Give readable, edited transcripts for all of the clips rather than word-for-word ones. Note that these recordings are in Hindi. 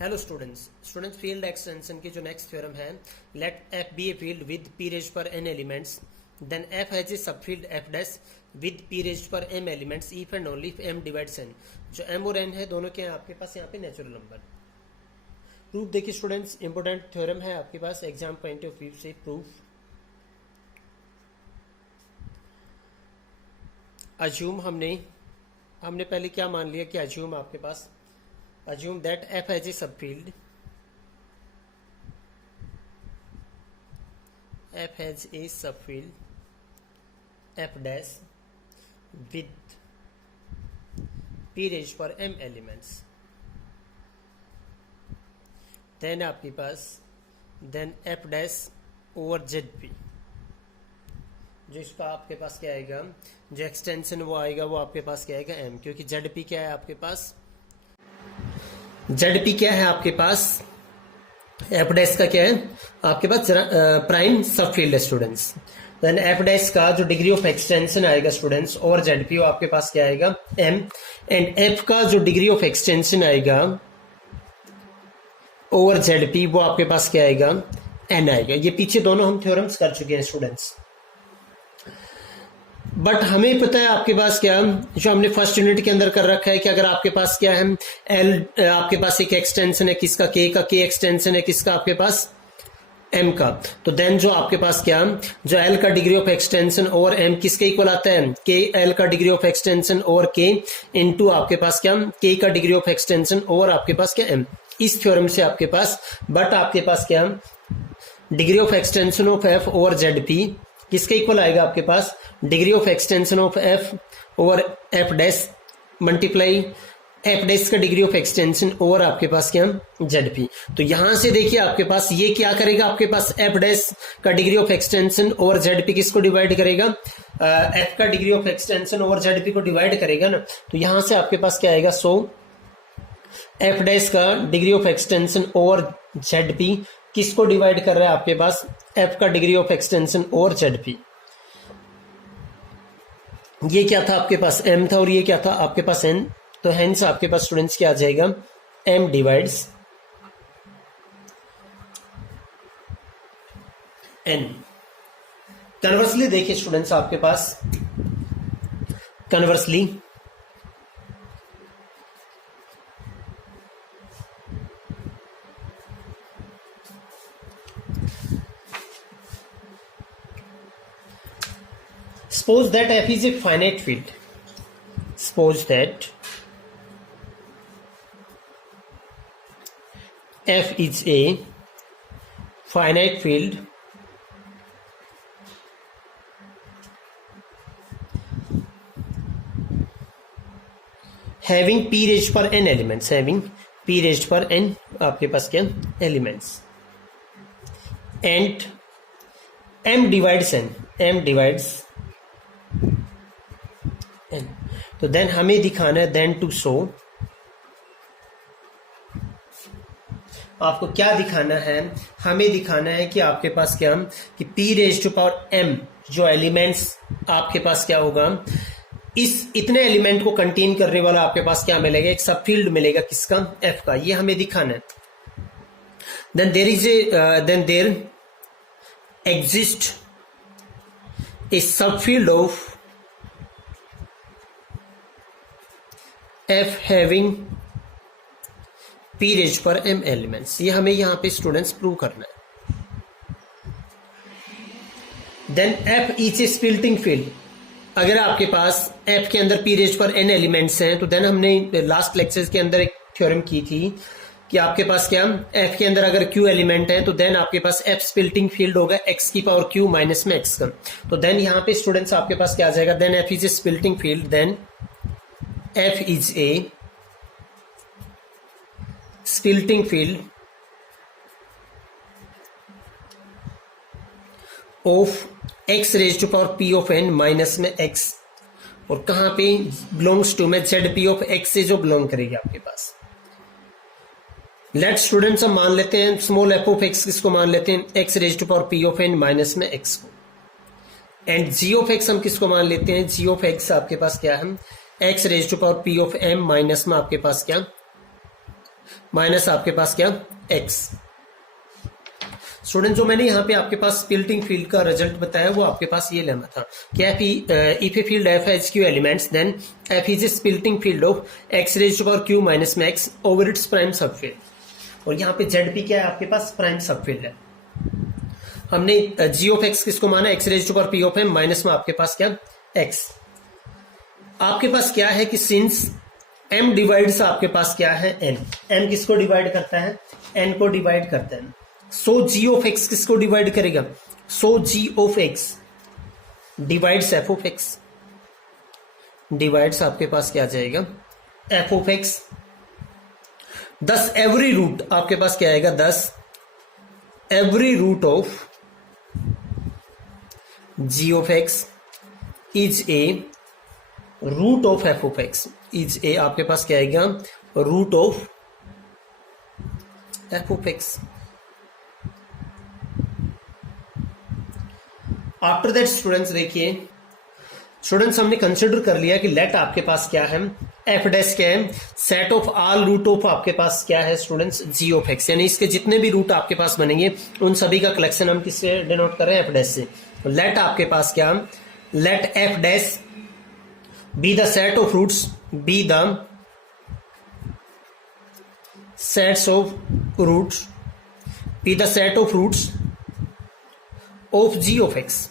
हेलो स्टूडेंट्स फील्ड एक्सटेंशन की जो नेक्स्ट थ्योरम है, let F be a field with p raise पर n elements, then F has a subfield F dash with p raise पर m elements if and only if m divides n. जो एम और एन है दोनों के आपके पास यहाँ पे नेचुरल नंबर। प्रूफ देखिए स्टूडेंट्स, इंपॉर्टेंट थ्योरम है आपके पास एग्जाम पॉइंट ऑफ व्यू से। प्रूफ अज्यूम हमने पहले क्या मान लिया कि अज्यूम आपके पास assume that f has a subfield, f has a subfield f dash with p raised पर m elements, then आपके पास then f dash over zp, जो इसका आपके पास क्या आएगा, जो एक्सटेंशन वो आएगा वो आपके पास क्या आएगा m, क्योंकि zp क्या है आपके पास, ZP क्या है आपके पास, एफ डैश का क्या है आपके पास प्राइम सबफील्ड है स्टूडेंट्स। देन एफ डैश का जो डिग्री ऑफ एक्सटेंशन आएगा स्टूडेंट्स और ZP आपके पास क्या आएगा M, एंड F का जो डिग्री ऑफ एक्सटेंशन आएगा ओवर ZP वो आपके पास क्या आएगा N आएगा। ये पीछे दोनों हम थ्योरम्स कर चुके हैं स्टूडेंट्स, बट हमें पता है आपके पास क्या, जो हमने फर्स्ट यूनिट के अंदर कर रखा है कि अगर आपके पास क्या है L, आपके पास एक एक्सटेंशन है किसका K का, K एक्सटेंशन है किसका आपके पास M का, तो देन जो आपके पास क्या, जो L का degree of extension over M किसके इक्वल आता है, K L का degree of extension over K into आपके पास क्या K का डिग्री ऑफ एक्सटेंशन ओवर आपके पास क्या M। इस थ्योरम से आपके पास, बट आपके पास क्या degree of extension of F over ZP किसके इक्वल आएगा आपके पास, degree of extension of F over F dash multiply F dash का डिग्री ऑफ एक्सटेंशन ओवर आपके पास क्या ZP। तो यहां से देखिए आपके पास ये क्या करेगा, आपके पास F डैश का degree of extension over ZP किसको डिवाइड करेगा, F का degree of extension over ZP को डिवाइड करेगा ना। तो यहां से आपके पास क्या आएगा, सो F डैश का degree of extension over ZP किसको डिवाइड कर रहा है आपके पास, F का degree of extension over ZP। ये क्या था आपके पास M था और ये क्या था आपके पास N, तो हेंस आपके पास स्टूडेंट्स क्या आ जाएगा M डिवाइड्स N। कन्वर्सली देखिए स्टूडेंट्स आपके पास, conversely suppose that F is a finite field, suppose that F is a finite field having p raised पर n elements, having p raised पर n आपके पास क्या elements, and m divides n, m divides n। तो देन हमें दिखाना है, देन टू शो, आपको क्या दिखाना है, हमें दिखाना है कि आपके पास क्या कि p raise to power m जो एलिमेंट्स आपके पास क्या होगा, इस इतने एलिमेंट को कंटेन करने वाला आपके पास क्या मिलेगा, एक सबफील्ड मिलेगा किसका f का, ये हमें दिखाना है। Then there is a then there exist a subfield of F having P raise पर M एलिमेंट्स, ये हमें यहां पे स्टूडेंट्स प्रूव करना है। Then F is a splitting field, अगर आपके पास F के अंदर P रेज पर N एलिमेंट्स हैं, तो देन हमने लास्ट लेक्चर्स के अंदर एक थ्योरम की थी कि आपके पास क्या F के अंदर अगर Q एलिमेंट है तो देन आपके पास F स्प्लिटिंग फील्ड होगा x की पावर Q माइनस में x का। तो देन यहां पे स्टूडेंट्स आपके पास क्या आ जाएगा, then F is a splitting field, then F is a splitting field of x raised to power p of n minus में x, और कहां पे बिलोंग्स टू में ZP ऑफ x से जो बिलोंग करेगी आपके पास। लेट स्टूडेंट्स हम मान लेते हैं स्मॉल f ऑफ x किसको मान लेते हैं, x raise to power p of n minus में x को, एंड g ऑफ x हम किसको मान लेते हैं, g ऑफ x आपके पास क्या है x raise to power p of m minus में आपके पास क्या माइनस आपके पास क्या एक्स। स्टूडेंट जो मैंने यहाँ पे आपके पास स्प्लिटिंग फील्ड का रिजल्ट बताया वो आपके पास ये लेना था कि if a field F has q elements then F is a splitting field of x raised to power q minus में x over its prime subfield. और यहाँ पे जेड पी क्या है आपके पास प्राइम सबफील्ड है। हमने जी ऑफ एक्स किसको माना x raised to power p of m minus में आपके पास क्या एक्स। आपके पास क्या है कि सिंस एम डिवाइड्स आपके पास क्या है एन, एम किसको डिवाइड करता है एन को डिवाइड करता है। सो जी ऑफ एक्स किसको डिवाइड करेगा so ji of x divides F of x, divides आपके पास क्या आ जाएगा F of x. 10 every root आपके पास क्या आएगा 10 every root of ji of x is a root of F of x is a आपके पास क्या आएगा root of F of x. After that students देखिए स्टूडेंट्स हमने कंसिडर कर लिया कि लेट आपके पास क्या है एफ डैश क्या है सेट ऑफ ऑल रूट ऑफ आपके पास क्या है स्टूडेंट्स जी ऑफ एक्स, यानी इसके जितने भी रूट आपके पास बनेंगे उन सभी का कलेक्शन हम किससे डिनोट कर रहे हैं एफ डैश से। लेट आपके पास क्या let F dash be the set of roots be the sets of roots be the set of roots of ji of x.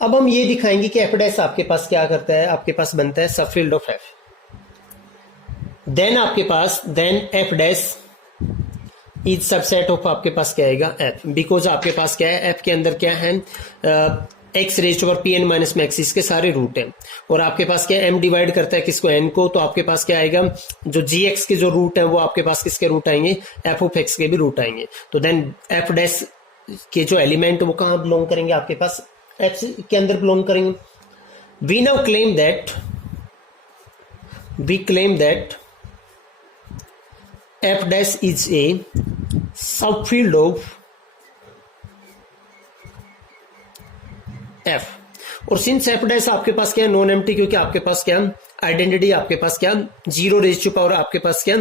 अब हम ये दिखाएंगे कि एफ डैश आपके पास क्या करता है आपके पास बनता है सबफील्ड ऑफ एफ। देन आपके पास then F dash is subset of आपके पास क्या आएगा एफ, बिकॉज आपके पास क्या है एफ के अंदर क्या है x raise over p n minus में एक्स इसके सारे रूट हैं और आपके पास क्या एम डिवाइड करता है किसको एन को, तो आपके पास क्या आएगा जो जी एक्स के जो रूट है वो आपके पास किसके रूट आएंगे एफ ऑफ एक्स के भी रूट आएंगे। तो देन एफ डैश के जो एलिमेंट वो कहाँ बिलोंग करेंगे आपके पास एफ के अंदर बिलोंग करेंगे। We now claim that F dash is a subfield of F. और सिंस एफ डैश आपके पास क्या नॉन एम्प्टी क्योंकि आपके पास क्या आइडेंटिटी आपके पास क्या जीरो रेज टू पावर आपके पास क्या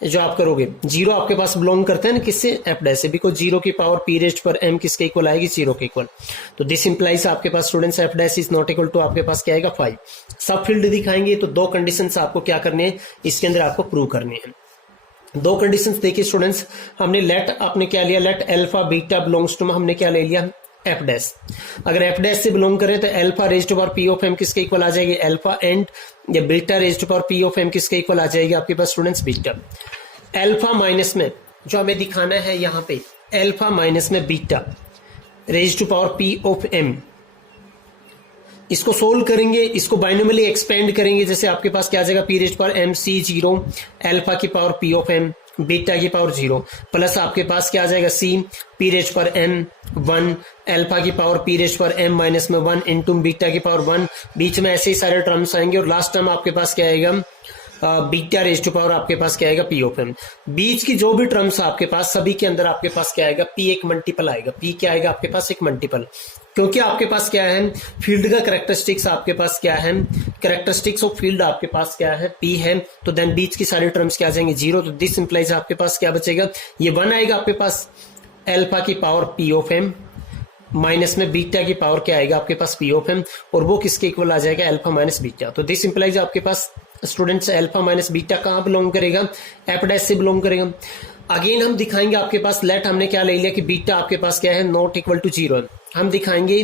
जो आप करोगे जीरो आपके पास बिलोंग करते हैं ना किससे एफ डैश से, बिकॉज जीरो की पावर पी रेज पर एम किसके इक्वल आएगी जीरो के इक्वल। तो दिस इंप्लाइज आपके पास students F dash is not equal to आपके पास क्या आएगा 5। सब फील्ड दिखाएंगे तो दो कंडीशंस आपको क्या करने हैं इसके अंदर आपको प्रूव करनी है। दो कंडीशंस देखिए स्टूडेंट्स हमने लेट आपने क्या लिया let alpha beta belongs to हमने क्या ले लिया एफ डैश। अगर एफ डैश से बिलोंग करें तो alpha raise to power p of m किसके इक्वल आ जाएगी अल्फा एंड या beta raise to power p of m किसके इक्वल आ जाएगी आपके पास स्टूडेंट्स बीटा। अल्फा माइनस में जो हमें दिखाना है यहाँ पे अल्फा माइनस में beta raise to power p of M, इसको सोल्व करेंगे इसको बाइनोमियली एक्सपेंड करेंगे जैसे आपके पास क्या आ जाएगा p raise power m c 0 alpha की power p of m beta की पावर 0 प्लस आपके पास क्या आ जाएगा सी पी रेज पर एम 1 अल्फा की पावर पी रेज पर एम माइनस में 1 इंटू बीटा की पावर 1, बीच में ऐसे ही सारे टर्म्स आएंगे और लास्ट टर्म आपके पास क्या आएगा बीटा रेज टू पावर आपके पास क्या आएगा पी ऑफ एम। बीच की जो भी टर्म्स आपके पास सभी के अंदर आपके पास क्या आएगा पी एक मल्टीपल आएगा, पी क्या आएगा आपके पास एक मल्टीपल, क्योंकि आपके पास क्या है फील्ड का कैरेक्टरिस्टिक्स आपके पास क्या है कैरेक्टरिस्टिक्स ऑफ फील्ड आपके पास क्या है पी है, तो देन बीच की सारी टर्म्स क्या आ जाएंगे 0। तो दिस इंप्लाइज आपके पास क्या बचेगा ये 1 आएगा आपके पास अल्फा की power p of m minus में बीटा की पावर क्या आएगा आपके पास पी ऑफ एम और वो किसके इक्वल आ जाएगा अल्फा माइनस बीटा। तो दिस इंप्लाइज आपके पास स्टूडेंट्स अल्फा माइनस बीटा कहाँ बिलोंग करेगा एफ डैश से बिलोंग करेगा। अगेन हम दिखाएंगे आपके पास लेट हमने क्या ले लिया कि बीटा आपके पास क्या है नॉट इक्वल टू 0, हम दिखाएंगे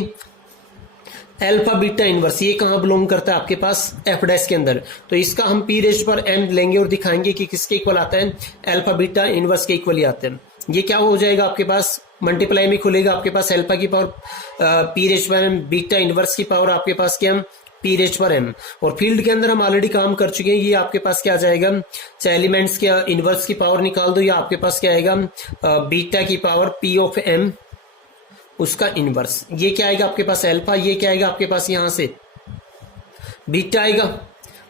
अल्फा बीटा इनवर्स ये कहाँ बिलोंग करता है आपके पास एफ डैश के अंदर, तो इसका हम पी रेज पर एम लेंगे और दिखाएंगे कि किसके इक्वल आता है अल्फा बीटा इनवर्स के इक्वल ही आते हैं। ये क्या हो जाएगा आपके पास मल्टीप्लाई में खुलेगा आपके पास अल्फा की पावर पी रेज पर एम बीटा इनवर्स की पावर आपके पास क्या पी रेज पर एम, और फील्ड के अंदर हम ऑलरेडी काम कर चुके हैं ये आपके पास क्या आ जाएगा चाहे एलिमेंट्स के इनवर्स की पावर निकाल दो या आपके पास क्या आएगा बीटा की पावर पी ऑफ एम उसका इनवर्स, ये क्या आएगा आपके पास अल्फा, ये क्या आएगा आपके पास यहां से बीटा आएगा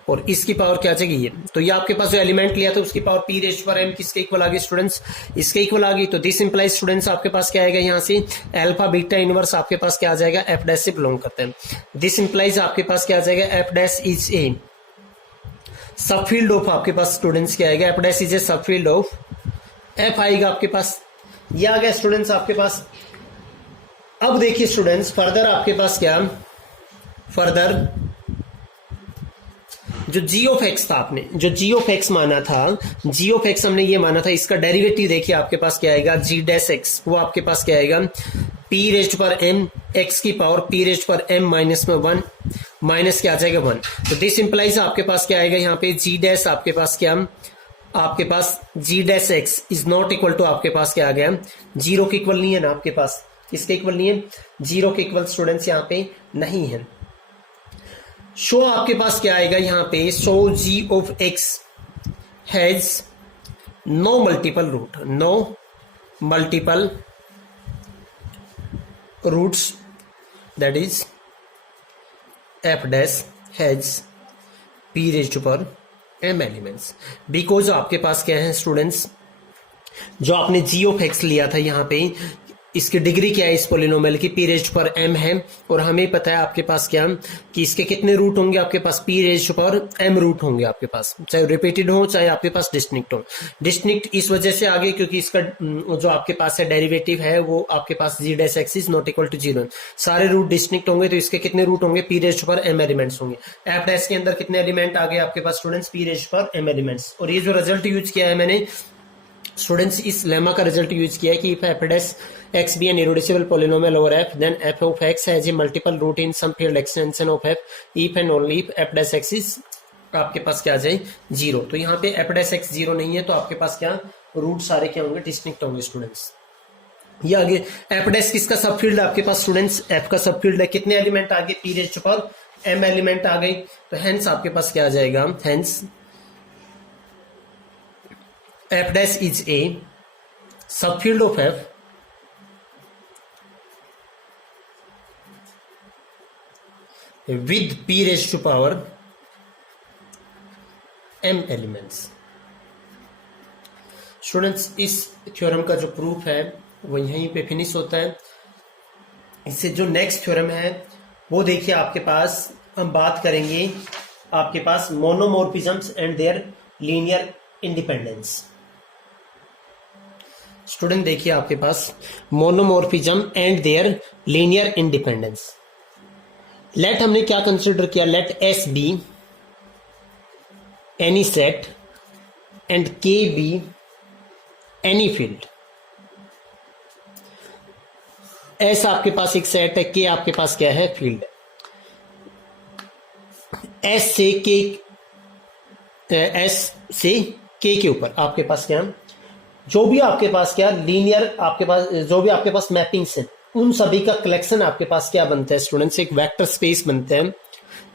और इसकी पावर क्या चाहिए ये, तो ये आपके पास जो एलिमेंट लिया था उसकी पावर पी रेज़ पर एम किसके इक्वल आ गई स्टूडेंट्स, इसके इक्वल आ गई। तो दिस इंप्लाइज स्टूडेंट्स आपके पास क्या आएगा यहाँ से अल्फा बीटा इनवर्स आपके पास क्या आ जाएगा एफ डैश से बिलोंग करते हैं। दिस इंप्लाइज आपके पास क्या आ जाएगा एफ डैश इज ए सब फील्ड ऑफ आपके पास स्टूडेंट्स क्या आएगा एफ डैश इज ए सब फील्ड ऑफ एफ आएगा आपके पास, ये आ गया स्टूडेंट्स आपके पास। अब देखिए स्टूडेंट्स फर्दर आपके पास क्या, फर्दर जो जी ऑफ एक्स था, आपने जो जी ऑफ एक्स माना था, जी ऑफ एक्स हमने ये माना था, इसका डेरिवेटिव देखिए आपके पास क्या आएगा जी डैश एक्स, वो आपके पास क्या आएगा पी रेज्ड पर एम एक्स की पावर पी रेज्ड पर एम माइनस में 1 माइनस क्या आ जाएगा 1। तो दिस इंप्लाइज आपके पास क्या आएगा यहाँ पे जी डैश आपके पास क्या, आपके पास g dash x is not equal to आपके पास क्या आ गया 0 के इक्वल नहीं है ना आपके पास, किसके इक्वल नहीं है 0 के इक्वल स्टूडेंट्स यहाँ पे नहीं है। शो आपके पास क्या आएगा यहाँ पे so ji of x has no multiple root, no multiple roots that is f dash has p raised पर एम एलिमेंट्स, बिकॉज आपके पास क्या है स्टूडेंट्स जो आपने जी ऑफ एक्स लिया था यहाँ पे इसकी डिग्री क्या है इस पोलिनोमियल की पी रेज्ड पर एम है, और हमें पता है आपके पास क्या कि इसके कितने रूट होंगे आपके पास पी रेज्ड पर एम रूट होंगे आपके पास, चाहे रिपीटेड हो चाहे आपके पास डिस्टिंक्ट हो। डिस्टिंक्ट इस वजह से आगे क्योंकि इसका जो आपके पास है डेरिवेटिव है वो आपके पास g dash x is not equal to 0, सारे रूट डिस्टिंक्ट होंगे तो इसके कितने रूट होंगे पी रेज्ड पर एम एलिमेंट्स होंगे। एफ डैश के अंदर कितने एलिमेंट आ गए आपके पास स्टूडेंट्स पी रेज्ड पर एम एलिमेंट्स, और ये जो रिजल्ट यूज किया है मैंने स्टूडेंट्स इस लेमा का रिजल्ट यूज किया है कि if F dash x be an irreducible polynomial over f, then f of x has a multiple root in some field extension of f if and only if f dash x is आपके पास क्या आ जाए 0। तो यहाँ पे f dash x 0 नहीं है तो आपके पास क्या रूट सारे क्या होंगे डिस्टिंक्ट होंगे स्टूडेंट्स। ये आगे f dash किसका सब फील्ड आपके पास स्टूडेंट्स f का सब फील्ड है, कितने एलिमेंट आ गए p रेज़्ड पर m एलिमेंट आ गई, तो हेंस आपके पास क्या आ जाएगा hence f dash is a सब field of f with p raised to power m elements। Students इस थ्योरम का जो प्रूफ है वो यहीं पे फिनिश होता है। इससे जो नेक्स्ट थ्योरम है वो देखिए आपके पास हम बात करेंगे आपके पास monomorphisms and their linear independence. Student देखिए आपके पास monomorphism and their linear independence. Let हमने क्या कंसिडर किया, let S be any set and K be any field. S आपके पास एक सेट है, के आपके पास क्या है फील्ड। एस से के के ऊपर आपके पास क्या जो भी आपके पास क्या लीनियर आपके पास जो भी आपके पास मैपिंग्स है उन सभी का कलेक्शन आपके पास क्या बनता है स्टूडेंट्स एक वेक्टर स्पेस बनते हैं।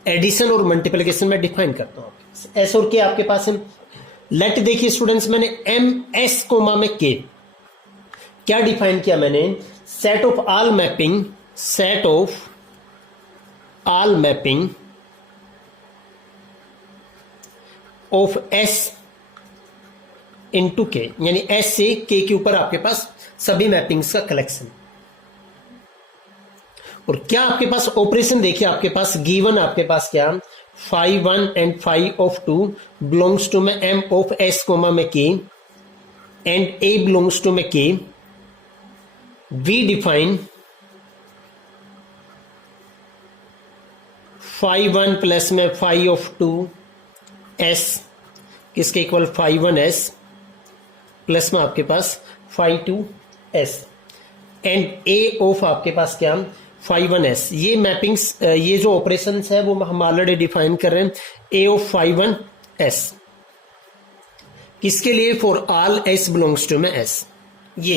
एडिशन और मल्टीप्लिकेशन में डिफाइन करता हूं एस और के आपके पास है। लेट देखिए स्टूडेंट्स मैंने एम एस कोमा में के क्या डिफाइन किया मैंने set of all mapping, set of all mapping of S into के, यानी एस से के ऊपर आपके पास सभी मैपिंग्स का कलेक्शन। और क्या आपके पास ऑपरेशन देखिए आपके पास गिवन आपके पास क्या phi 1 and phi of 2 belongs to में एम ऑफ एस कोमा में K and a belongs to में K. We define phi 1 plus में फाई ऑफ 2 एस किसके इक्वल फाई 1 एस प्लस में आपके पास phi 2 S and a of आपके पास क्या फाई 1 एस। ये मैपिंग्स ये जो ऑपरेशंस है वो हम ऑलरेडी डिफाइन कर रहे हैं। ए ऑफ फाई 1 एस किसके लिए for all S belongs to में एस। ये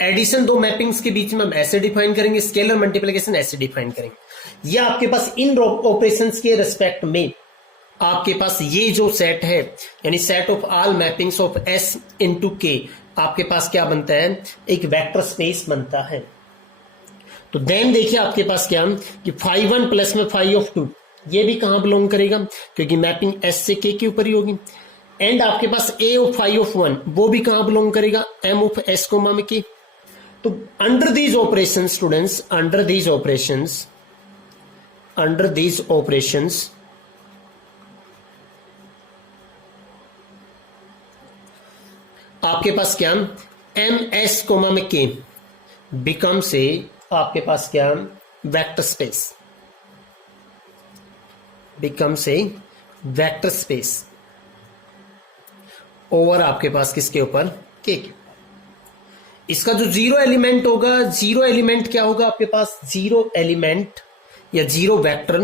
एडिशन दो मैपिंग्स के बीच में हम ऐसे डिफाइन करेंगे, स्केलर मल्टीप्लिकेशन ऐसे डिफाइन करेंगे। ये आपके पास इन ऑपरेशंस के रिस्पेक्ट में आपके पास ये जो सेट है यानी set of all mappings of S into के आपके पास क्या बनता है एक वेक्टर स्पेस बनता है। तो देन देखिए आपके पास क्या कि फाई 1 प्लस में फाई ऑफ 2 ये भी कहां बिलोंग करेगा, क्योंकि मैपिंग एस से के ऊपर ही होगी। एंड आपके पास ए ऑफ फाई ऑफ 1 वो भी कहां बिलोंग करेगा, एम ऑफ एस कोमा में के। तो under these operation students, under these operations आपके पास क्या, एम एस कोमा में के बिकम से आपके पास क्या, वेक्टर स्पेस, बिकम से वेक्टर स्पेस ओवर आपके पास किसके ऊपर, के। इसका जो जीरो एलिमेंट होगा, जीरो एलिमेंट क्या होगा आपके पास, जीरो एलिमेंट या zero vector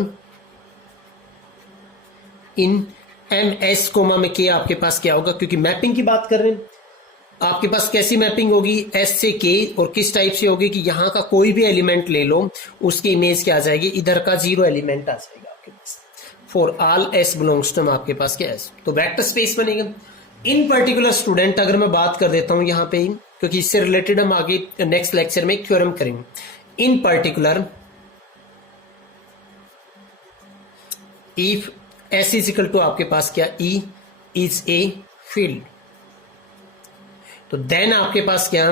in M S comma में के आपके पास क्या होगा, क्योंकि मैपिंग की बात कर रहे हैं। आपके पास कैसी मैपिंग होगी, एस से के, और किस टाइप से होगी कि यहां का कोई भी एलिमेंट ले लो उसकी इमेज क्या आ जाएगी, इधर का जीरो एलिमेंट आ जाएगा आपके पास। For all S belongs to आपके पास क्या एस, तो वेक्टर स्पेस बनेगा। इन पर्टिकुलर स्टूडेंट अगर मैं बात कर देता हूं यहां पे, क्योंकि इससे रिलेटेड हम आगे नेक्स्ट लेक्चर में एक थ्योरम करेंगे। In particular if S is equal to आपके पास क्या, ई इज ए फील्ड, तो देन आपके पास क्या,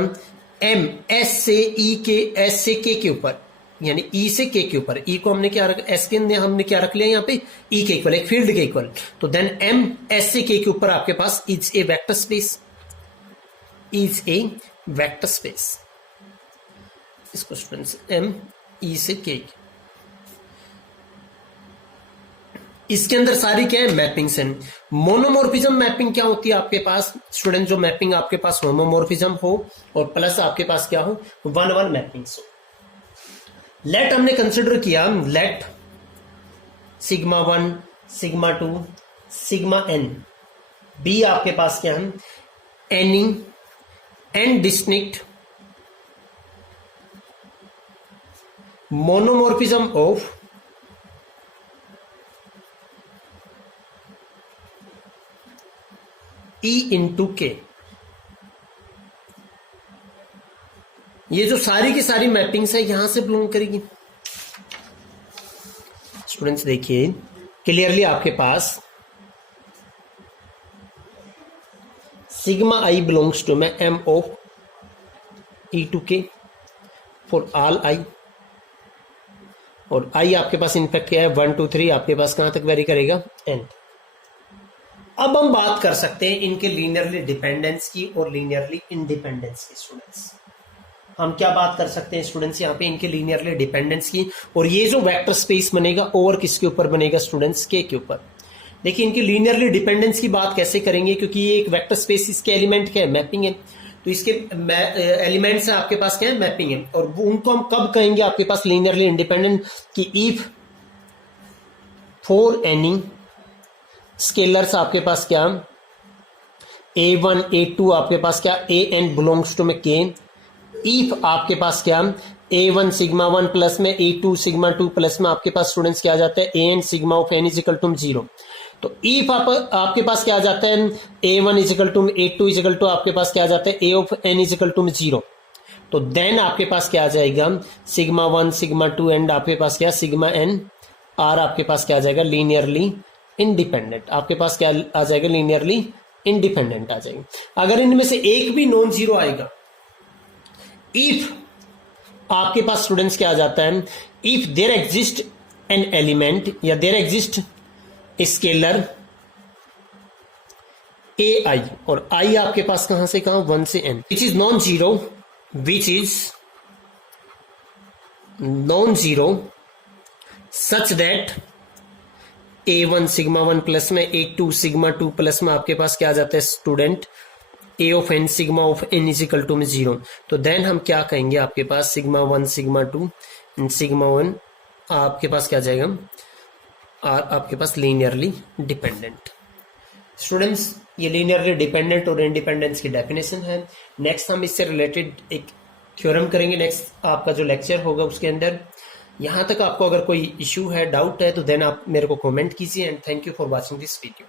एम एस से ई के, एस से के ऊपर, यानी ई से के ऊपर, ई को हमने क्या रख, एस के हमने क्या रख लिया यहाँ पे, ई के इक्वल, एक फील्ड के इक्वल। तो देन एम एस से के ऊपर आपके पास is a vector space, is a vector space. इसको स्टूडेंट्स एम ई से के, इसके अंदर सारी क्या है, मैपिंग्स हैं। मोनोमॉर्फिज्म मैपिंग क्या होती है आपके पास स्टूडेंट, जो मैपिंग आपके पास होमोमॉर्फिज्म हो और प्लस आपके पास क्या हो, 1-1 मैपिंग्स हो। लेट हमने कंसिडर किया, let sigma 1 sigma 2 sigma n be आपके पास क्या है, any and distinct monomorphism of E into K. ये जो सारी की सारी मैपिंग्स है यहां से बिलोंग करेगी। स्टूडेंट्स देखिए क्लियरली, आपके पास सिग्मा आई बिलोंग्स टू में एम ऑफ ई टू के फॉर ऑल आई, और आई आपके पास इनफैक्ट क्या है, 1 2 3 आपके पास कहां तक वेरी करेगा, एन। अब हम बात कर सकते हैं इनके लीनियरली डिपेंडेंस की और लीनियरली इंडिपेंडेंस की। स्टूडेंट्स हम क्या बात कर सकते हैं स्टूडेंट्स, यहाँ पे इनके लीनियरली डिपेंडेंस की, और ये जो वेक्टर स्पेस बनेगा ओवर किसके ऊपर बनेगा स्टूडेंट्स, के ऊपर। देखिए इनकी लीनियरली डिपेंडेंस की बात कैसे करेंगे, क्योंकि ये एक वेक्टर स्पेस, इसके एलिमेंट क्या है, मैपिंग है, तो इसके एलिमेंट्स है आपके पास क्या है, मैपिंग है। और उनको हम कब कहेंगे आपके पास लीनियरली इंडिपेंडेंट, कि इफ फॉर एनी स्केलर्स आपके पास क्या, a1 a2 आपके पास क्या, a n बिलोंग्स टू में k, इफ आपके पास क्या, a1 सिग्मा 1 प्लस में a2 सिग्मा 2 प्लस में आपके पास स्टूडेंट्स क्या आ जाता है, an sigma of n is equal to 0। तो इफ आपके पास क्या आ जाता है, a1 is equal to a2 is equal to आपके पास क्या आ जाता है, a of n is equal to 0। तो देन आपके पास क्या आ जाएगा, सिग्मा 1 सिग्मा 2 एंड आपके पास क्या, सिग्मा n r आपके पास क्या आ जाएगा, लीनियरली इंडिपेंडेंट। आपके पास क्या आ जाएगा, लीनियरली इंडिपेंडेंट आ जाएगा। अगर इनमें से एक भी नॉन जीरो आएगा, इफ आपके पास स्टूडेंट्स क्या आ जाता है, if there exist an element या there exist scalar a i, और आई आपके पास कहां से कहां, 1 से n, which is non zero, which is non zero such that a1 sigma 1 plus में a2 सिग्मा 2 प्लस में आपके पास क्या आ जाता है student, a of n sigma of n is equal to में 0। तो देन हम क्या कहेंगे, आपके पास सिग्मा 1 सिग्मा 2 एंड सिग्मा 1 आपके पास क्या आ जाएगा, आर आपके पास लीनियरली डिपेंडेंट। स्टूडेंट्स ये लीनियरली डिपेंडेंट और इंडिपेंडेंस की डेफिनेशन है। नेक्स्ट हम इससे रिलेटेड एक थ्योरम करेंगे नेक्स्ट आपका जो लेक्चर होगा उसके अंदर। यहाँ तक आपको अगर कोई इश्यू है, डाउट है, तो देन आप मेरे को कमेंट कीजिए। And thank you for watching this video.